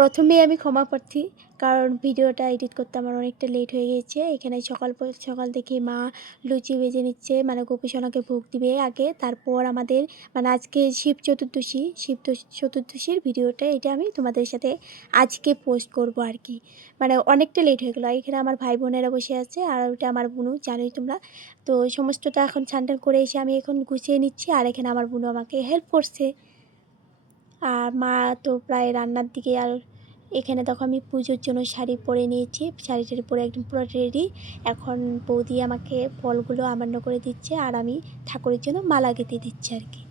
প্রথমেই আমি ক্ষমা প্রার্থী, কারণ ভিডিওটা এডিট করতে আমার অনেকটা লেট হয়ে গিয়েছে। এখানে সকাল সকাল দেখি মা লুচি ভেজে নিচ্ছে, মানে গোপীসোনাকে ভোগ দিবে আগে, তারপর আমাদের মানে আজকে শিব চতুর্দশীর ভিডিওটা এটা আমি তোমাদের সাথে আজকে পোস্ট করব আর কি। মানে অনেকটা লেট হয়ে গেলো। এখানে আমার ভাই বোনেরা বসে আছে, আর ওটা আমার বুনু, জানোই তোমরা। তো সমস্তটা এখন ছানটান করে এসে আমি এখন গুছিয়ে নিচ্ছি, আর এখানে আমার বুনু আমাকে হেল্প করছে। আর মা তো প্রায় রান্নার দিকে। আর এখানে দেখো আমি পুজোর জন্য শাড়ি পরে নিয়েছি, শাড়িটার পরে একদম পুরো রেডি। এখন বৌদি আমাকে ফলগুলো আমান্য করে দিচ্ছে, আর আমি ঠাকুরের জন্য মালা গেঁথে দিচ্ছি আর কি।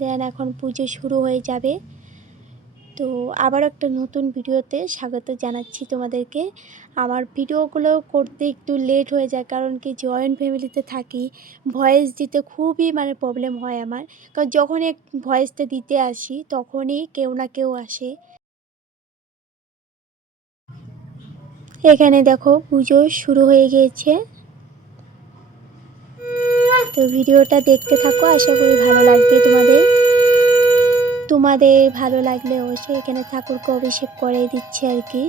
দেন এখন পুজো শুরু হয়ে যাবে। তো আবার একটা নতুন ভিডিওতে স্বাগত জানাচ্ছি তোমাদেরকে। আমার ভিডিওগুলো করতে একটু লেট হয়ে যায়, কারণ কি জয়েন্ট ফ্যামিলিতে থাকি, ভয়েস দিতে খুবই মানে প্রবলেম হয় আমার। কারণ যখন এক ভয়েসটা দিতে আসি তখনই কেউ না কেউ আসে। এখানে দেখো পুজো শুরু হয়ে গিয়েছে। তো ভিডিওটা দেখতে থাকো, আশা করি ভালো লাগবে তোমাদের ভালো লাগলে অবশ্যই। এখানে ঠাকুরকে অভিষেক করে দিচ্ছে আর কি।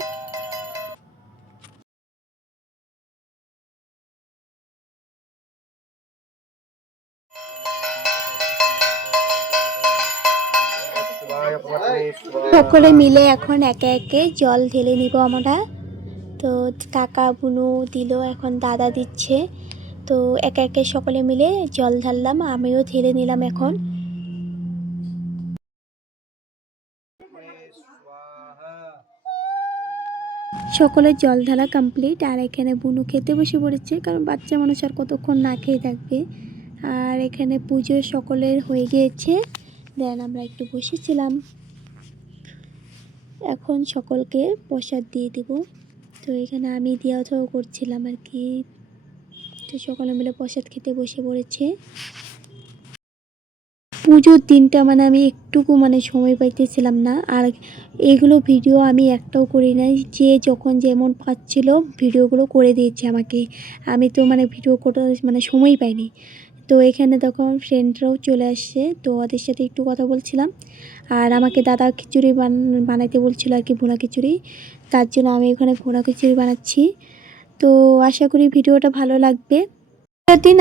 সকলে মিলে এখন একে একে জল ঢেলে নিব আমরা। তো কাকা বুনু দিল, এখন দাদা দিচ্ছে। তো একে একে সকলে মিলে জল ঢাললাম, আমিও ঢেলে নিলাম এখন। সকলের জল ঢালা কমপ্লিট, আর এখানে বুনু খেতে বসে পড়েছে, কারণ বাচ্চা মানুষ আর কতক্ষণ না খেয়ে থাকবে। আর এখানে পুজো সকলের হয়ে গিয়েছে, দেন আমরা একটু বসেছিলাম। এখন সকলকে প্রসাদ দিয়ে দেব। তো এখানে আমি দেওয়া করছিলাম আর কি। তো সকলে মিলে প্রসাদ খেতে বসে পড়েছে। পুজোর দিনটা মানে আমি একটুকু মানে সময় পাইতেছিলাম না, আর এগুলো ভিডিও আমি একটাও করি নাই। যে যখন যেমন পাচ্ছিল ভিডিওগুলো করে দিয়েছে আমাকে, আমি তো মানে ভিডিও করতে মানে সময় পাইনি। তো এখানে তখন ফ্রেন্ডরাও চলে আসছে, তো ওদের সাথে একটু কথা বলছিলাম। আর আমাকে দাদা খিচুড়ি বানাইতে বলছিল আর কি, ভুনা খিচুড়ি। তার জন্য আমি এখানে ভুনা খিচুড়ি বানাচ্ছি। তো আশা করি ভিডিওটা ভালো লাগবে।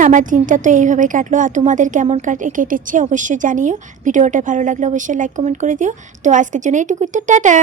আমার দিনটা তো এইভাবে কাটলো, আর তোমাদের কেমন কেটেছে অবশ্যই জানিও। ভিডিওটা ভালো লাগলে অবশ্যই লাইক কমেন্ট করে দিও। তো আজকের জন্য এইটুকু, টাটা।